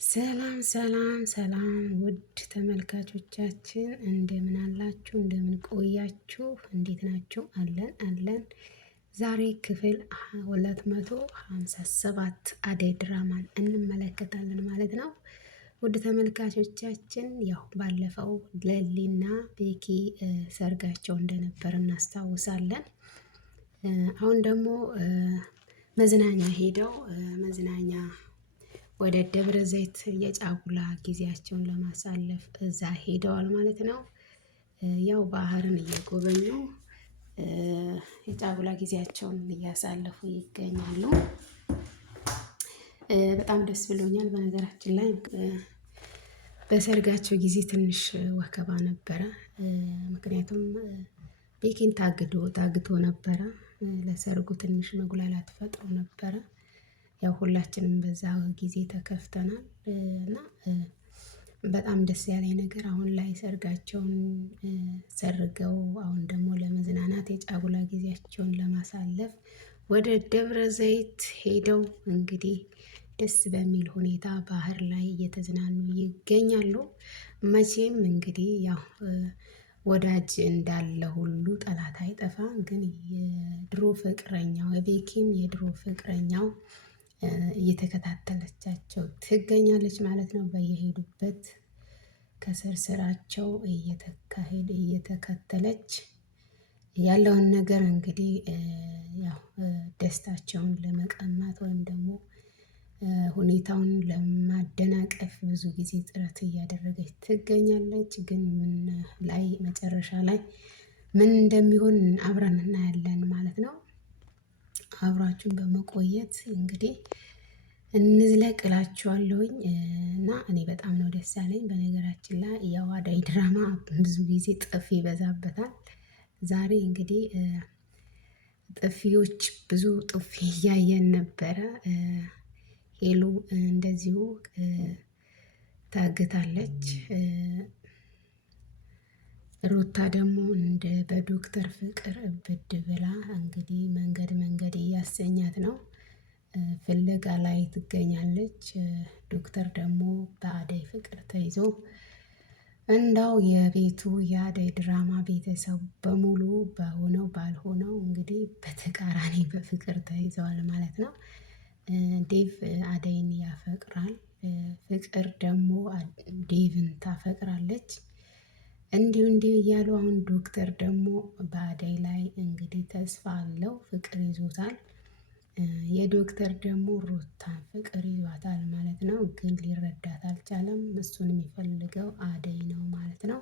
ሰላም ሰላም ሰላም ውድ ተመልካቾቻችን እንደምን አላችሁ? እንደምን ቆያችሁ? እንዴት ናችሁ? አለን። ዛሬ ክፍል 257 አደይ ድራማን እንመለከታለን ማለት ነው። ውድ ተመልካቾቻችን ያው ባለፈው ለሊና ቤኪ ሰርጋቸው እንደነበር እናስታውሳለን። አሁን ደግሞ መዝናኛ ሄደው መዝናኛ ወደ ደብረ ዘይት የጫጉላ ጊዜያቸውን ለማሳለፍ እዛ ሄደዋል ማለት ነው። ያው ባህርን እየጎበኙ የጫጉላ ጊዜያቸውን እያሳለፉ ይገኛሉ። በጣም ደስ ብሎኛል። በነገራችን ላይ በሰርጋቸው ጊዜ ትንሽ ወከባ ነበረ። ምክንያቱም ቤኪን ታግቶ ነበረ። ለሰርጉ ትንሽ መጉላላት ፈጥሮ ነበረ። ያው ሁላችንም በዛ ጊዜ ተከፍተናል እና በጣም ደስ ያለኝ ነገር አሁን ላይ ሰርጋቸውን ሰርገው አሁን ደግሞ ለመዝናናት የጫጉላ ጊዜያቸውን ለማሳለፍ ወደ ደብረ ዘይት ሄደው እንግዲህ ደስ በሚል ሁኔታ ባህር ላይ እየተዝናኑ ይገኛሉ። መቼም እንግዲህ ያው ወዳጅ እንዳለ ሁሉ ጠላት አይጠፋም። ግን የድሮ ፍቅረኛው የቤኪም የድሮ ፍቅረኛው እየተከታተለቻቸው ትገኛለች ማለት ነው። በየሄዱበት ከስር ስራቸው እየተከተለች ያለውን ነገር እንግዲህ ያው ደስታቸውን ለመቀማት ወይም ደግሞ ሁኔታውን ለማደናቀፍ ብዙ ጊዜ ጥረት እያደረገች ትገኛለች። ግን ምን ላይ መጨረሻ ላይ ምን እንደሚሆን አብረን እናያለን ማለት ነው። አብራችሁን በመቆየት እንግዲህ እንዝለቅ እላችኋለሁኝ እና እኔ በጣም ነው ደስ ያለኝ። በነገራችን ላይ ያው አደይ ድራማ ብዙ ጊዜ ጥፊ ይበዛበታል። ዛሬ እንግዲህ ጥፊዎች ብዙ ጥፊ እያየን ነበረ። ሄሉ እንደዚሁ ታግታለች። ሩታ ደግሞ እንደ በዶክተር ፍቅር እብድ ብላ እንግዲህ መንገድ እያሰኛት ነው። ፍለጋ ላይ ትገኛለች። ዶክተር ደግሞ በአደይ ፍቅር ተይዞ እንዳው የቤቱ የአደይ ድራማ ቤተሰብ በሙሉ በሆነው ባልሆነው እንግዲህ በተቃራኒ በፍቅር ተይዘዋል ማለት ነው። ዴቭ አደይን ያፈቅራል። ፍቅር ደግሞ ዴቭን ታፈቅራለች። እንዲሁ እያሉ አሁን ዶክተር ደግሞ በአደይ ላይ እንግዲህ ተስፋ አለው፣ ፍቅር ይዞታል። የዶክተር ደግሞ ሩታን ፍቅር ይዟታል ማለት ነው። ግን ሊረዳት አልቻለም። እሱን የሚፈልገው አደይ ነው ማለት ነው።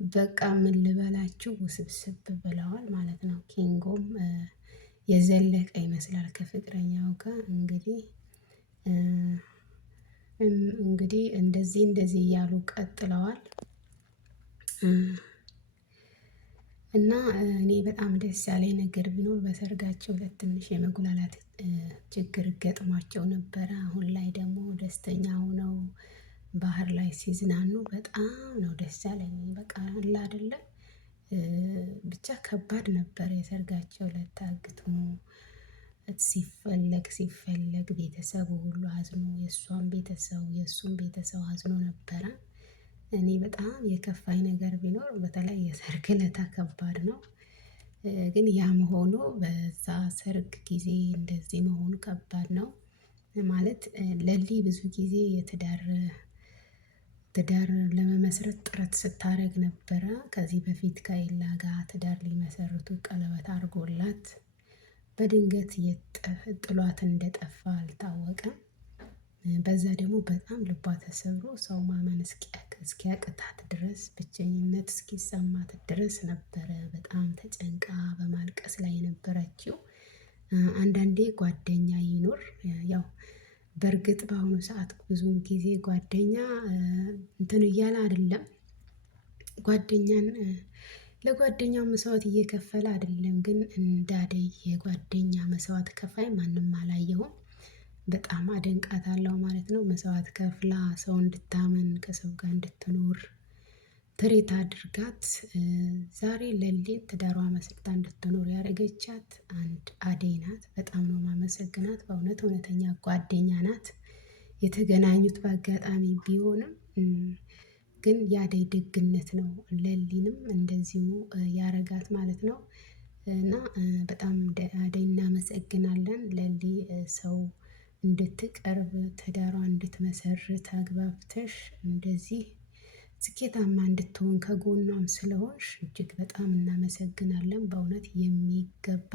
በቃ ምን ልበላችሁ ውስብስብ ብለዋል ማለት ነው። ኪንጎም የዘለቀ ይመስላል ከፍቅረኛው ጋር እንግዲህ እንደዚህ እያሉ ቀጥለዋል። እና እኔ በጣም ደስ ያለኝ ነገር ቢኖር በሰርጋቸው ዕለት ትንሽ የመጉላላት ችግር ገጥሟቸው ነበረ። አሁን ላይ ደግሞ ደስተኛ ሆነው ባህር ላይ ሲዝናኑ በጣም ነው ደስ ያለኝ። በቃ አለ አይደለ ብቻ ከባድ ነበር የሰርጋቸው ዕለት ታግቶ ሲፈለግ ቤተሰቡ ሁሉ አዝኖ የእሷም ቤተሰብ የእሱም ቤተሰብ አዝኖ ነበረ። እኔ በጣም የከፋኝ ነገር ቢኖር በተለይ የሰርግ ዕለት ከባድ ነው። ግን ያም ሆኖ በዛ ሰርግ ጊዜ እንደዚህ መሆኑ ከባድ ነው ማለት ለሊ ብዙ ጊዜ ትዳር ለመመስረት ጥረት ስታደርግ ነበረ። ከዚህ በፊት ከኤላ ጋር ትዳር ሊመሰርቱ ቀለበት አድርጎላት በድንገት ጥሏት እንደጠፋ አልታወቀም። በዛ ደግሞ በጣም ልቧ ተሰብሮ ሰው ማመን እስኪያቅታት ድረስ ብቸኝነት እስኪሰማት ድረስ ነበረ በጣም ተጨንቃ በማልቀስ ላይ የነበረችው። አንዳንዴ ጓደኛ ይኖር ያው በእርግጥ በአሁኑ ሰዓት ብዙም ጊዜ ጓደኛ እንትን እያለ አይደለም። ጓደኛን ለጓደኛው መስዋዕት እየከፈለ አይደለም። ግን እንደ አደይ የጓደኛ መስዋዕት ከፋይ ማንም አላየሁም። በጣም አደንቃታለሁ ማለት ነው። መስዋዕት ከፍላ ሰው እንድታመን ከሰው ጋር እንድትኖር ትሪት አድርጋት ዛሬ ለሊን ትዳሯ መስርታ እንድትኖር ያደረገቻት አንድ አደይ ናት። በጣም ነው ማመሰግናት። በእውነት እውነተኛ ጓደኛ ናት። የተገናኙት በአጋጣሚ ቢሆንም ግን የአደይ ደግነት ነው ለሊንም እንደዚሁ ያረጋት ማለት ነው። እና በጣም አደይ እናመሰግናለን። ለሊ ሰው እንድትቀርብ ትዳሯ እንድትመሰርት አግባብተሽ እንደዚህ ስኬታማ እንድትሆን ከጎኗም ስለሆንሽ እጅግ በጣም እናመሰግናለን። በእውነት የሚገባ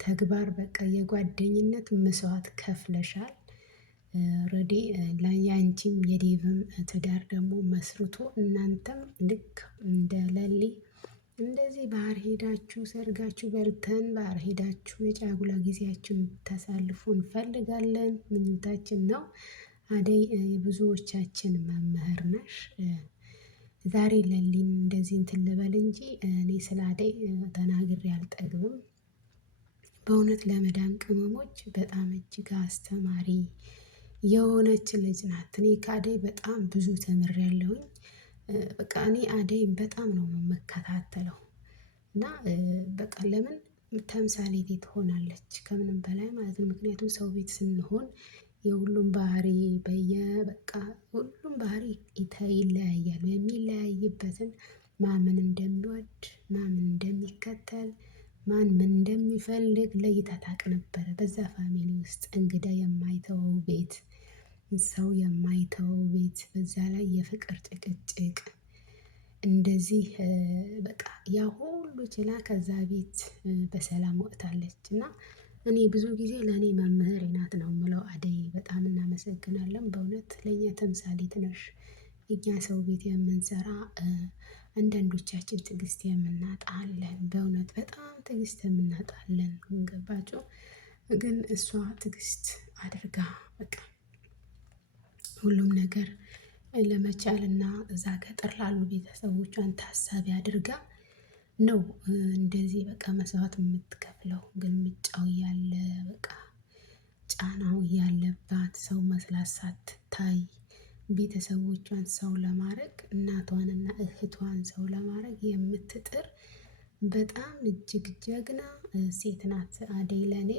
ተግባር በቃ የጓደኝነት መስዋዕት ከፍለሻል። ኦሬዲ ለያንቺም የዴቭም ትዳር ደግሞ መስርቶ እናንተም ልክ እንደ ለሊ እንደዚህ ባህር ሄዳችሁ ሰርጋችሁ በልተን ባህር ሄዳችሁ የጫጉላ ጊዜያችሁን ታሳልፉ እንፈልጋለን፣ ምኞታችን ነው። አደይ የብዙዎቻችን መምህር ነሽ። ዛሬ ለሊን እንደዚህ እንትን ልበል እንጂ እኔ ስለ አደይ ተናግሬ አልጠግብም። በእውነት ለመዳም ቅመሞች በጣም እጅግ አስተማሪ የሆነች ልጅ ናት። እኔ ከአደይ በጣም ብዙ ተምሬያለሁኝ። በቃ እኔ አደይም በጣም ነው የምከታተለው እና በቃ ለምን ተምሳሌቴ ትሆናለች ከምንም በላይ ማለት ነው። ምክንያቱም ሰው ቤት ስንሆን የሁሉም ባህሪ በቃ ሁሉም ባህሪ ይለያያል። የሚለያይበትን ማን እንደሚወድ ማን እንደሚከተል ማን ምን እንደሚፈልግ ለይታ ታውቅ ነበረ። በዛ ፋሚሊ ውስጥ እንግዳ የማይተወው ቤት፣ ሰው የማይተወው ቤት፣ በዛ ላይ የፍቅር ጭቅጭቅ እንደዚህ በቃ ያ ሁሉ ችላ ከዛ ቤት በሰላም ወጥታለች። እና እኔ ብዙ ጊዜ ለእኔ መምህሬ ናት ነው የምለው። አደይ በጣም እናመሰግናለን። በእውነት ለእኛ ተምሳሌት ነሽ። እኛ ሰው ቤት የምንሰራ አንዳንዶቻችን ትዕግስት የምናጣለን። በእውነት በጣም ትዕግስት የምናጣለን። ገባችሁ? ግን እሷ ትዕግስት አድርጋ በቃ ሁሉም ነገር ለመቻልና እዛ ገጠር ላሉ ቤተሰቦቿን ታሳቢ አድርጋ ነው እንደዚህ በቃ መስዋዕት የምትከፍለው። ግልምጫው እያለ በቃ ጫናው እያለባት ሰው መስላት ሳትታይ ቤተሰቦቿን ሰው ለማድረግ እናቷንና እህቷን ሰው ለማድረግ የምትጥር በጣም እጅግ ጀግና ሴት ናት አደይ ለኔ።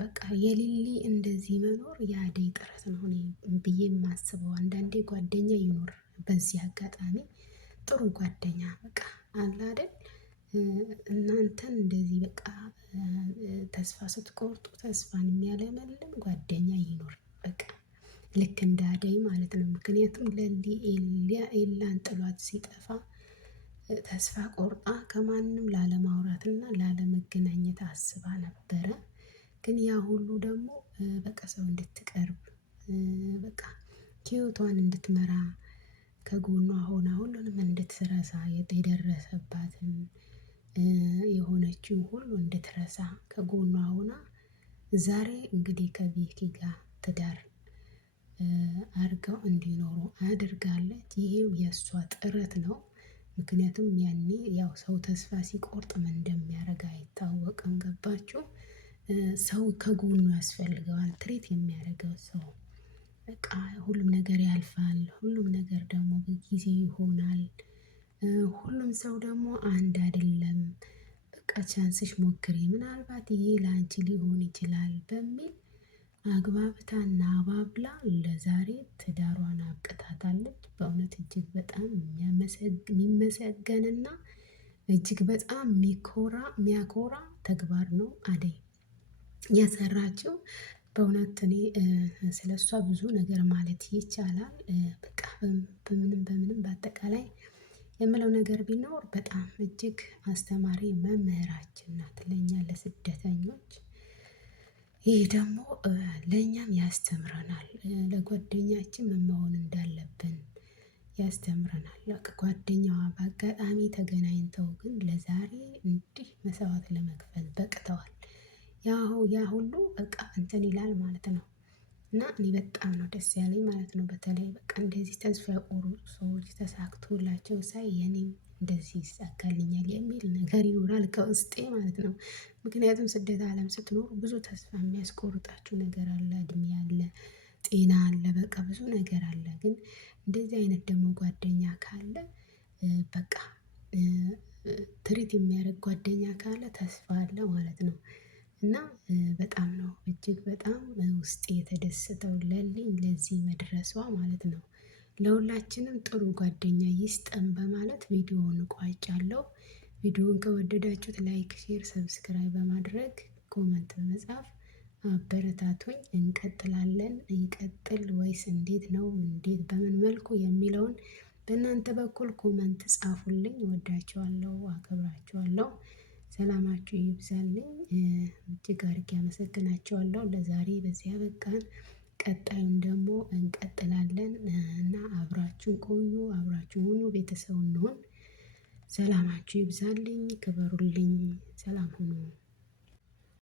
በቃ የሊሊ እንደዚህ መኖር የአደይ ጥረት ነው እኔ ብዬ የማስበው። አንዳንዴ ጓደኛ ይኖር በዚህ አጋጣሚ ጥሩ ጓደኛ በቃ አለ አይደል? እናንተን እንደዚህ በቃ ተስፋ ስትቆርጡ ተስፋን የሚያለመልም ጓደኛ ይኖር በቃ ልክ እንደ አደይ ማለት ነው። ምክንያቱም ለሊ ኤላን ጥሏት ሲጠፋ ተስፋ ቆርጣ ከማንም ላለማውራትና ላለመገናኘት አስባ ነበረ። ግን ያ ሁሉ ደግሞ በቃ ሰው እንድትቀርብ በቃ ህይወቷን እንድትመራ ከጎኗ ሆና ሁሉንም እንድትረሳ የደረሰባትን የሆነችው ሁሉ እንድትረሳ ከጎኗ ሆና ዛሬ እንግዲህ ከቤኪ ጋር ትዳር አድርገው እንዲኖሩ አድርጋለች። ይሄው የእሷ ጥረት ነው። ምክንያቱም ያኔ ያው ሰው ተስፋ ሲቆርጥ ምን እንደሚያደርግ አይታወቅም። ገባችሁ? ሰው ከጎኑ ያስፈልገዋል። ትሪት የሚያደርገው ሰው በቃ ሁሉም ነገር ያልፋል። ሁሉም ነገር ደግሞ በጊዜ ይሆናል። ሁሉም ሰው ደግሞ አንድ አይደለም። በቃ ቻንስሽ ሞክሪ፣ ምናልባት ይሄ ለአንቺ ሊሆን ይችላል በሚል አግባብታና አባብላ ለዛሬ ትዳሯን አብቅታታለች። በእውነት እጅግ በጣም የሚመሰገንና እጅግ በጣም የሚያኮራ ተግባር ነው አደይ የሰራችው። በእውነት እኔ ስለሷ ብዙ ነገር ማለት ይቻላል። በቃ በምንም በአጠቃላይ የምለው ነገር ቢኖር በጣም እጅግ አስተማሪ መምህራችን ናት ለእኛ ለስደተኞች። ይህ ደግሞ ለእኛም ያስተምረናል። ለጓደኛችን ምን መሆን እንዳለብን ያስተምረናል። ጓደኛዋ በአጋጣሚ ተገናኝተው ግን ለዛሬ እንዲህ መስዋዕት ለመክፈል በቅተዋል። ያ ሁሉ በቃ እንትን ይላል ማለት ነው። እና እኔ በጣም ነው ደስ ያለኝ ማለት ነው። በተለይ በቃ እንደዚህ ተስፋ የቆረጡ ሰዎች ተሳክቶላቸው ሳይ የኔም እንደዚህ ይሳካልኛል የሚል ነገር ይኖራል ከውስጤ ማለት ነው። ምክንያቱም ስደት ዓለም ስትኖሩ ብዙ ተስፋ የሚያስቆርጣችሁ ነገር አለ፣ እድሜ አለ፣ ጤና አለ፣ በቃ ብዙ ነገር አለ። ግን እንደዚህ አይነት ደግሞ ጓደኛ ካለ በቃ ትሪት የሚያደርግ ጓደኛ ካለ ተስፋ አለ ማለት ነው። እና በጣም ነው እጅግ በጣም ውስጤ የተደሰተው ለዚህ መድረሷ ማለት ነው። ለሁላችንም ጥሩ ጓደኛ ይስጠን በማለት ቪዲዮውን እቋጫለሁ። ቪዲዮውን ከወደዳችሁት ላይክ፣ ሼር፣ ሰብስክራይብ በማድረግ ኮመንት በመጻፍ አበረታቱኝ። እንቀጥላለን። ይቀጥል ወይስ እንዴት ነው? እንዴት በምን መልኩ የሚለውን በእናንተ በኩል ኮመንት ጻፉልኝ። እወዳችኋለሁ፣ አከብራችኋለሁ። ሰላማችሁ ይብዛልኝ። እጅግ አድርጌ አመሰግናችኋለሁ። ለዛሬ በዚያ በቃን። ቀጣዩን ደግሞ እንቀጥላለን እና አብራችሁ ቆዩ፣ አብራችሁ ሁኑ፣ ቤተሰብ እንሆን። ሰላማችሁ ይብዛልኝ፣ ክበሩልኝ፣ ሰላም ሁኑ።